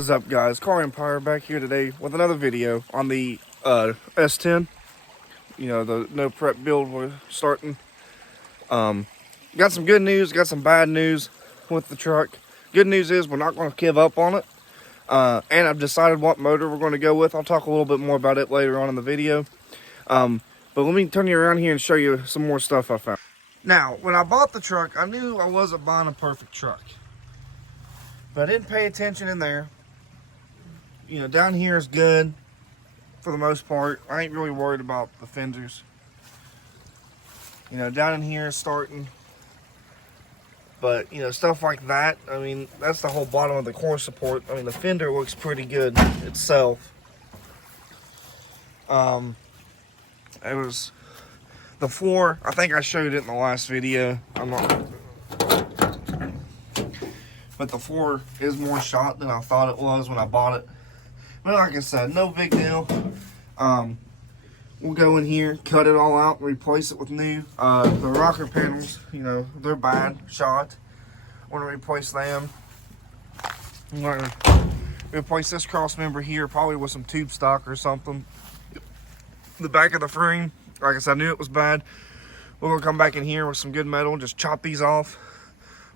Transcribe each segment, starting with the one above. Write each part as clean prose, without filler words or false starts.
What is up, guys? Car Empire back here today with another video on the S10. You know, the no prep build we're starting. Got some good news, got some bad news with the truck. Good news is we're not going to give up on it. And I've decided what motor we're going to go with. I'll talk a little bit more about it later on in the video. But let me turn you around here and show you some more stuff I found. Now, when I bought the truck, I knew I wasn't buying a perfect truck. But I didn't pay attention in there. You know, down here is good for the most part. I ain't really worried about the fenders. You know, down in here is starting. But, you know, stuff like that, I mean, that's the whole bottom of the core support. I mean, the fender looks pretty good itself. It was the floor, I think I showed it in the last video. But the floor is more shot than I thought it was when I bought it. But like I said, no big deal. We'll go in here, cut it all out, and replace it with new. The rocker panels, you know, they're bad, shot. We're gonna replace them. I'm gonna replace this cross member here, probably with some tube stock or something. The back of the frame, like I said, I knew it was bad. We're gonna come back in here with some good metal and just chop these off,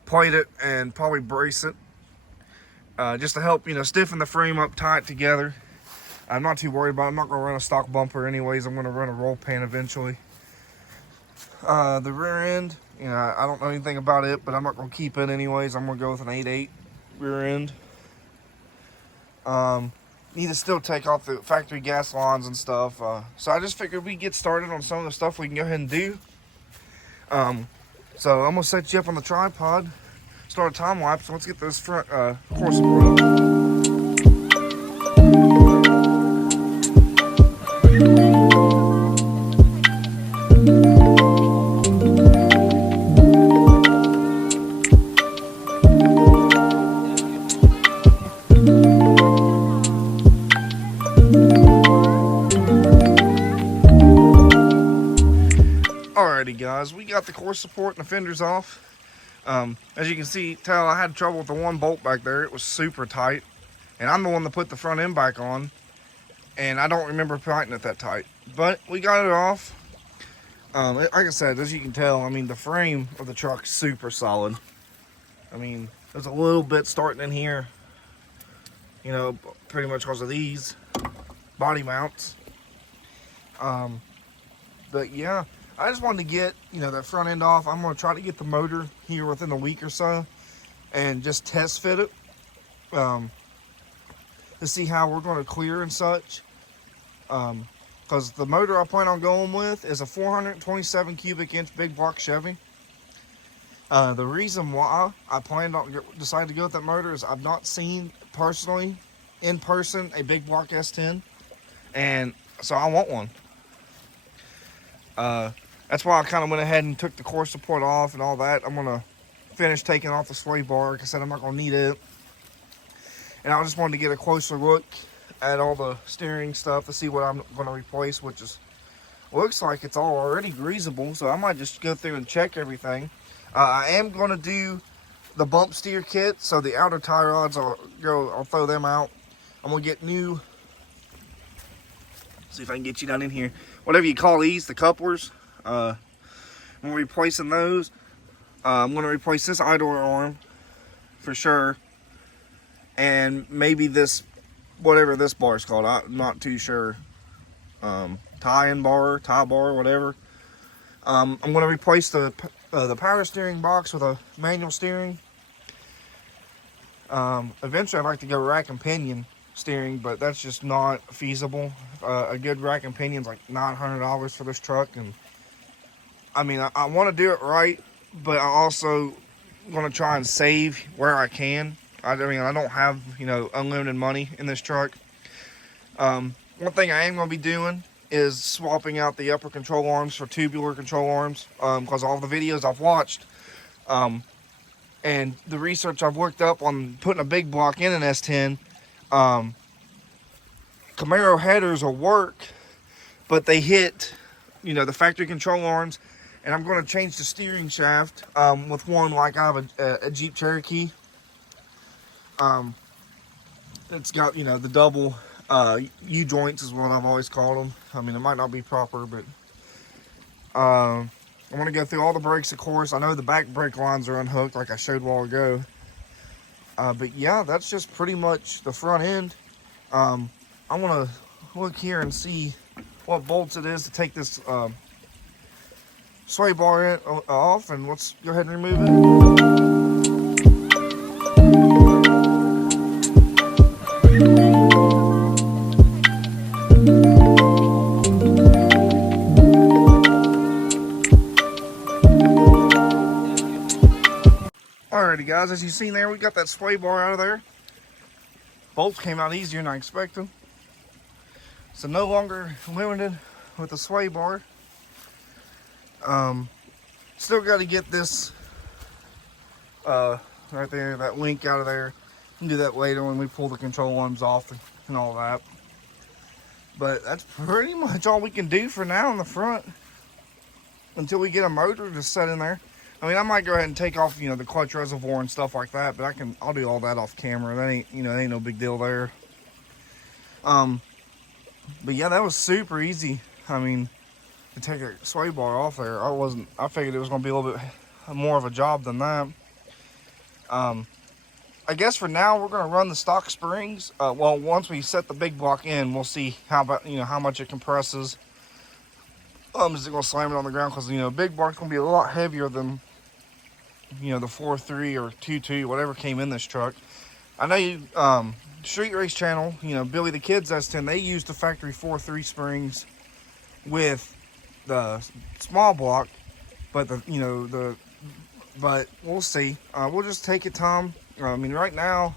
plate it, and probably brace it. Just to help, you know, stiffen the frame up tight together. I'm not too worried about it. I'm not going to run a stock bumper anyways. I'm going to run a roll pan eventually. The rear end, you know, I don't know anything about it, but I'm not going to keep it anyways. I'm going to go with an 8.8 rear end. Need to still take off the factory gas lines and stuff. So I just figured we'd get started on some of the stuff we can go ahead and do. So I'm going to set you up on the tripod. Start a time lapse. Let's get this front core support up. Alrighty, guys, we got the core support and the fenders off. As you can tell, I had trouble with the one bolt back there. It was super tight, and I'm the one that put the front end back on, and I don't remember tightening it that tight, but we got it off. Like I said, as you can tell, I mean, the frame of the truck's super solid. I mean, there's a little bit starting in here, you know, pretty much because of these body mounts. But yeah, I just wanted to get, you know, that front end off. I'm going to try to get the motor here within a week or so and just test fit it to see how we're going to clear and such. Because the motor I plan on going with is a 427 cubic inch big block Chevy. The reason why I decided to go with that motor is I've not seen personally, in person, a big block S10. And so I want one. That's why I kind of went ahead and took the core support off and all that. I'm going to finish taking off the sway bar. Like I said, I'm not going to need it. And I just wanted to get a closer look at all the steering stuff to see what I'm going to replace, which is, looks like it's all already greasable. So I might just go through and check everything. I am going to do the bump steer kit. So the outer tie rods, I'll throw them out. I'm going to get new, see if I can get you down in here, whatever you call these, the couplers. I'm going to be replacing those. I'm going to replace this idler arm for sure, and maybe whatever this bar is called, I'm not too sure. Tie bar, whatever. I'm going to replace the power steering box with a manual steering. Eventually I'd like to go rack and pinion steering, but that's just not feasible. A good rack and pinion's like $900 for this truck, and I mean, I want to do it right, but I also going to try and save where I can. I mean, I don't have, you know, unlimited money in this truck. One thing I am going to be doing is swapping out the upper control arms for tubular control arms, because all the videos I've watched and the research I've looked up on putting a big block in an S10, Camaro headers will work, but they hit, you know, the factory control arms. And I'm going to change the steering shaft with one like I have a Jeep Cherokee. it's got, you know, the double U-joints is what I've always called them. I mean, it might not be proper, but I want to go through all the brakes, of course. I know the back brake lines are unhooked like I showed a while ago. But yeah, that's just pretty much the front end. I want to look here and see what bolts it is to take this sway bar off, and let's go ahead and remove it. Alrighty guys, as you've seen there, we got that sway bar out of there. Bolts came out easier than I expected. So no longer limited with the sway bar. Still got to get this right there, that link out of there. We can do that later when we pull the control arms off and all that. But that's pretty much all we can do for now in the front until we get a motor to set in there. I mean, I might go ahead and take off, you know, the clutch reservoir and stuff like that, but I'll do all that off camera. That ain't, you know, ain't no big deal there. But yeah, that was super easy. I mean, to take a sway bar off there, I figured it was going to be a little bit more of a job than that. I guess for now, we're going to run the stock springs. Well, once we set the big block in, we'll see how much it compresses. Is it going to slam it on the ground? Because, you know, big block's going to be a lot heavier than, you know, the 4.3 or 2.2, whatever came in this truck. I know you, Street Race Channel, you know, Billy the Kid's S10, they used the factory 4.3 springs with the small block, but but we'll see. We'll just take it, Tom. I mean, right now,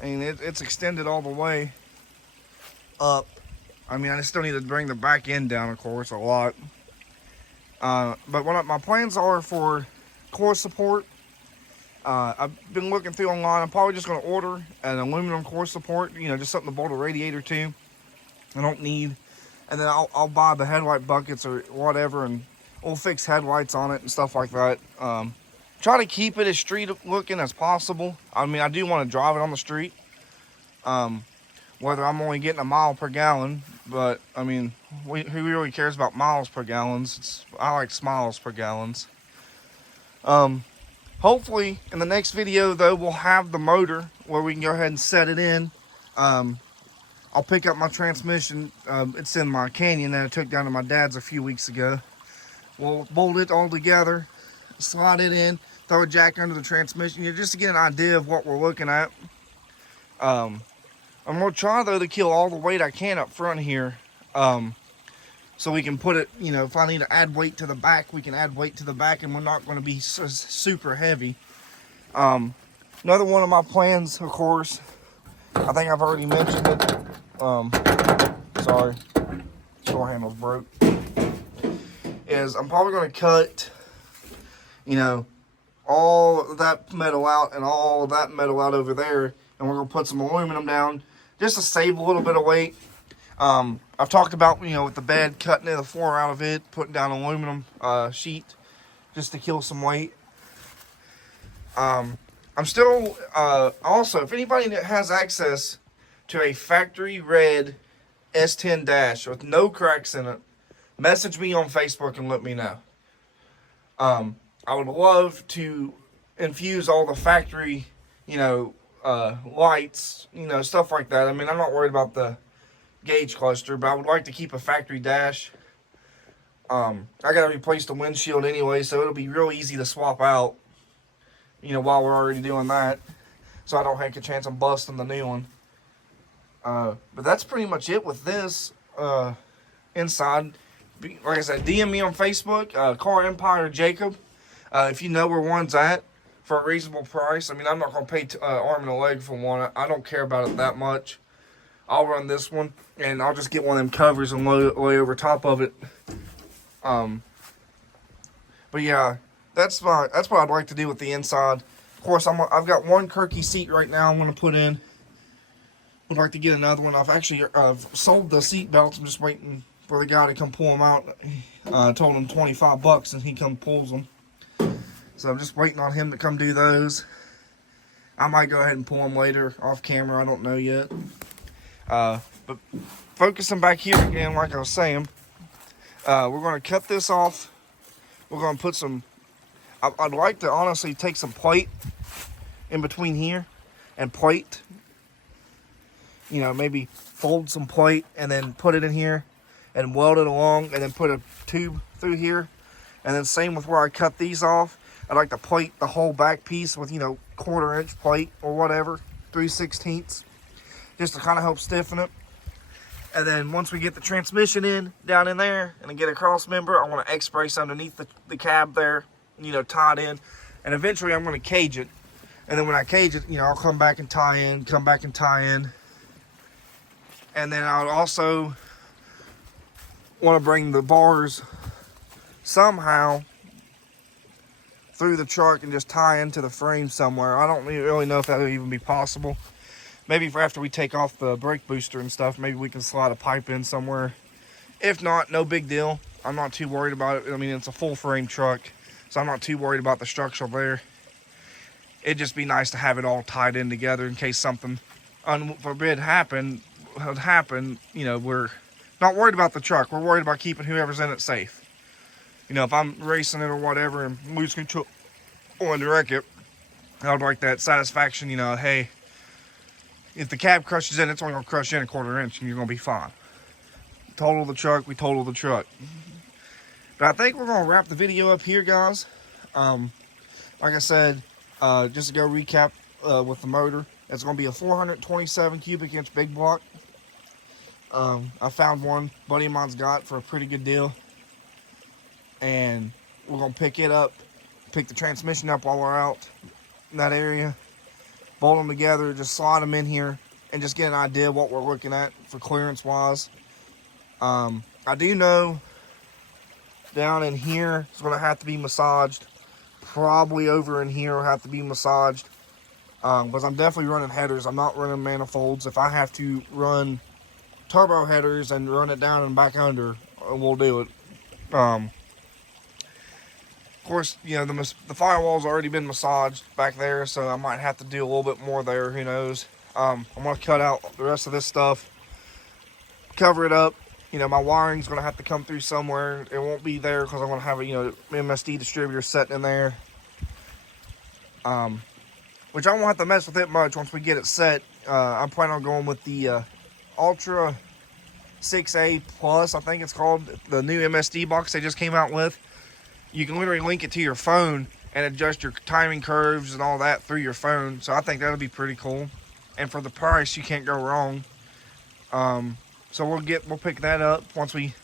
I mean, it's extended all the way up. I mean, I still need to bring the back end down, of course, a lot. But what my plans are for core support, I've been looking through online. I'm probably just going to order an aluminum core support, you know, just something to bolt a radiator to. I don't need, and then I'll buy the headlight buckets or whatever, and we'll fix headlights on it and stuff like that. Try to keep it as street looking as possible. I mean, I do want to drive it on the street. Whether I'm only getting a mile per gallon, but I mean, who really cares about miles per gallons? I like smiles per gallons. Hopefully in the next video though, we'll have the motor where we can go ahead and set it in. I'll pick up my transmission. It's in my Canyon that I took down to my dad's a few weeks ago. We'll bolt it all together, slide it in, throw a jack under the transmission, you know, just to get an idea of what we're looking at. I'm going to try, though, to kill all the weight I can up front here. So we can put it, you know, if I need to add weight to the back, we can add weight to the back, and we're not going to be super heavy. Another one of my plans, of course, I think I've already mentioned it. Sorry, door handle's broke. Is I'm probably going to cut, you know, all that metal out and all that metal out over there, and we're going to put some aluminum down just to save a little bit of weight. I've talked about, you know, with the bed, cutting the floor out of it, putting down aluminum sheet just to kill some weight. I'm still, also, if anybody that has access to a factory red S10 dash with no cracks in it, message me on Facebook and let me know. I would love to infuse all the factory, you know, lights, you know, stuff like that. I mean, I'm not worried about the gauge cluster, but I would like to keep a factory dash. I got to replace the windshield anyway, so it'll be real easy to swap out, you know, while we're already doing that, so I don't take a chance of busting the new one. But that's pretty much it with this inside. Like I said, DM me on Facebook, Car Empire Jacob, if you know where one's at, for a reasonable price. I mean, I'm not going to pay arm and a leg for one. I don't care about it that much. I'll run this one, and I'll just get one of them covers and lay over top of it. But yeah, that's what I'd like to do with the inside. Of course, I've got one Kirky seat right now I'm going to put in. Would like to get another one. I've sold the seat belts. I'm just waiting for the guy to come pull them out. I told him $25 and he come pulls them. So I'm just waiting on him to come do those. I might go ahead and pull them later off camera. I don't know yet. But focusing back here again, like I was saying, we're going to cut this off. We're going to put some, I'd like to honestly take some plate in between here and plate. You know, maybe fold some plate and then put it in here and weld it along and then put a tube through here. And then same with where I cut these off. I'd like to plate the whole back piece with, you know, 1/4 inch plate or whatever, 3/16, just to kind of help stiffen it. And then once we get the transmission in, down in there, and I get a cross member, I want to X-brace underneath the cab there, you know, tied in. And eventually I'm going to cage it. And then when I cage it, you know, I'll come back and tie in, come back and tie in. And then I'll also want to bring the bars somehow through the truck and just tie into the frame somewhere. I don't really know if that would even be possible. Maybe for after we take off the brake booster and stuff, maybe we can slide a pipe in somewhere. If not, no big deal. I'm not too worried about it. I mean, it's a full frame truck, so I'm not too worried about the structure there. It'd just be nice to have it all tied in together in case something unforbid would happen. You know, we're not worried about the truck. We're worried about keeping whoever's in it safe. You know, if I'm racing it or whatever and lose control and wreck it, I would like that satisfaction, you know, hey, if the cab crushes in, it's only going to crush in 1/4 inch and you're going to be fine. Total the truck, we total the truck. But I think we're going to wrap the video up here, guys. Like I said, just to go recap with the motor, it's going to be a 427 cubic inch big block. I found one buddy of mine's got for a pretty good deal. And we're going to pick it up, pick the transmission up while we're out in that area, bolt them together, just slide them in here, and just get an idea of what we're looking at for clearance wise. I do know down in here it's going to have to be massaged. Probably over in here will have to be massaged, because I'm definitely running headers. I'm not running manifolds. If I have to run turbo headers and run it down and back under, we'll do it. Of course, you know, the firewall's already been massaged back there, so I might have to do a little bit more there, who knows. I'm going to cut out the rest of this stuff, cover it up. You know, my wiring's going to have to come through somewhere. It won't be there because I'm going to have a, you know, MSD distributor sitting in there. Which I won't have to mess with it much once we get it set. I'm planning on going with the Ultra 6A Plus, I think it's called, the new MSD box they just came out with. You can literally link it to your phone and adjust your timing curves and all that through your phone. So I think that'll be pretty cool. And for the price, you can't go wrong. So we'll pick that up once we,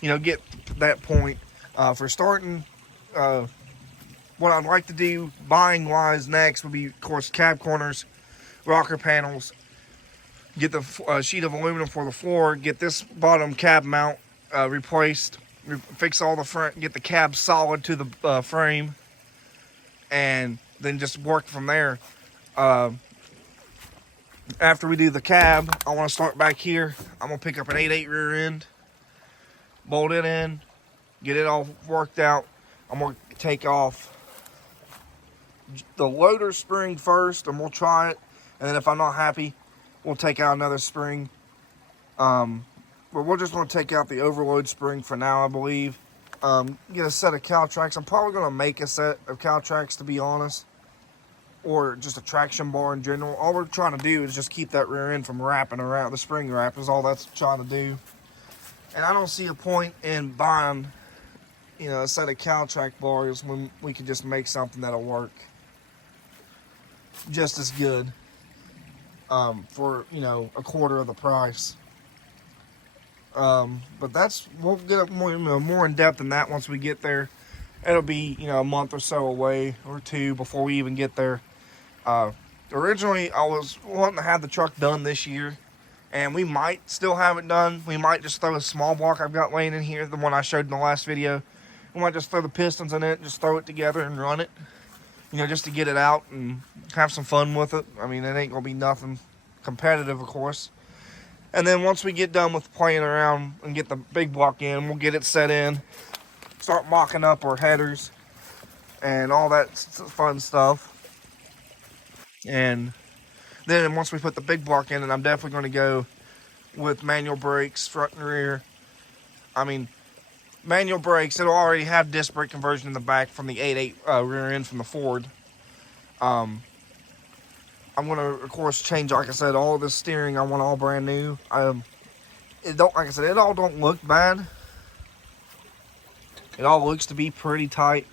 you know, get to that point. For starting, what I'd like to do buying wise next would be, of course, cab corners, rocker panels, get the sheet of aluminum for the floor, get this bottom cab mount replaced, fix all the front, get the cab solid to the frame, and then just work from there. After we do the cab, I want to start back here. I'm going to pick up an 8/8 rear end, bolt it in, get it all worked out. I'm going to take off the loader spring first, and we'll try it. And then if I'm not happy, we'll take out another spring. But we're just going to take out the overload spring for now, I believe. Get a set of cow tracks. I'm probably going to make a set of cow tracks, to be honest. Or just a traction bar in general. All we're trying to do is just keep that rear end from wrapping around. The spring wrap is all that's trying to do. And I don't see a point in buying, you know, a set of cow track bars when we can just make something that'll work just as good for, you know, a quarter of the price. But we'll get more, you know, more in depth than that once we get there. It'll be, you know, a month or so away, or two, before we even get there. Originally, I was wanting to have the truck done this year, and we might still have it done. We might just throw a small block I've got laying in here, the one I showed in the last video. We might just throw the pistons in it, just throw it together and run it, you know, just to get it out and have some fun with it. I mean, it ain't gonna be nothing competitive, of course. And then once we get done with playing around and get the big block in, we'll get it set in, start mocking up our headers and all that fun stuff. And then once we put the big block in, and I'm definitely going to go with manual brakes, front and rear. I mean, manual brakes, it'll already have disc brake conversion in the back from the 8.8 rear end from the Ford. I'm going to, of course, change, like I said, all the steering. I want all brand new. It don't, like I said, it all don't look bad. It all looks to be pretty tight.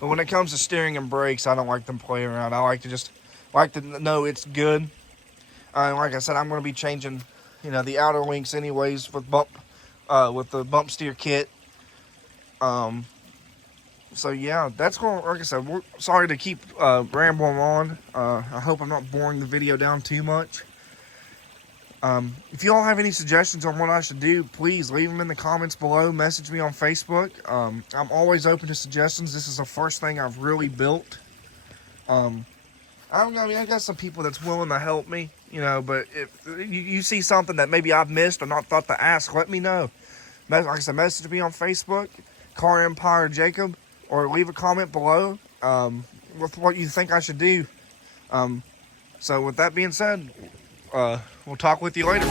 But when it comes to steering and brakes, I don't like them play around. I like to know it's good. Like I said, I'm going to be changing, the outer links anyways with the bump steer kit. So yeah, that's going. Like I said, we're sorry to keep rambling on. I hope I'm not boring the video down too much. If you all have any suggestions on what I should do, please leave them in the comments below. Message me on Facebook. I'm always open to suggestions. This is the first thing I've really built. I don't know. I mean, I got some people that's willing to help me, but if you see something that maybe I've missed or not thought to ask, let me know. Like I said, message me on Facebook, Car Empire Jacob, or leave a comment below with what you think I should do. So with that being said, we'll talk with you later.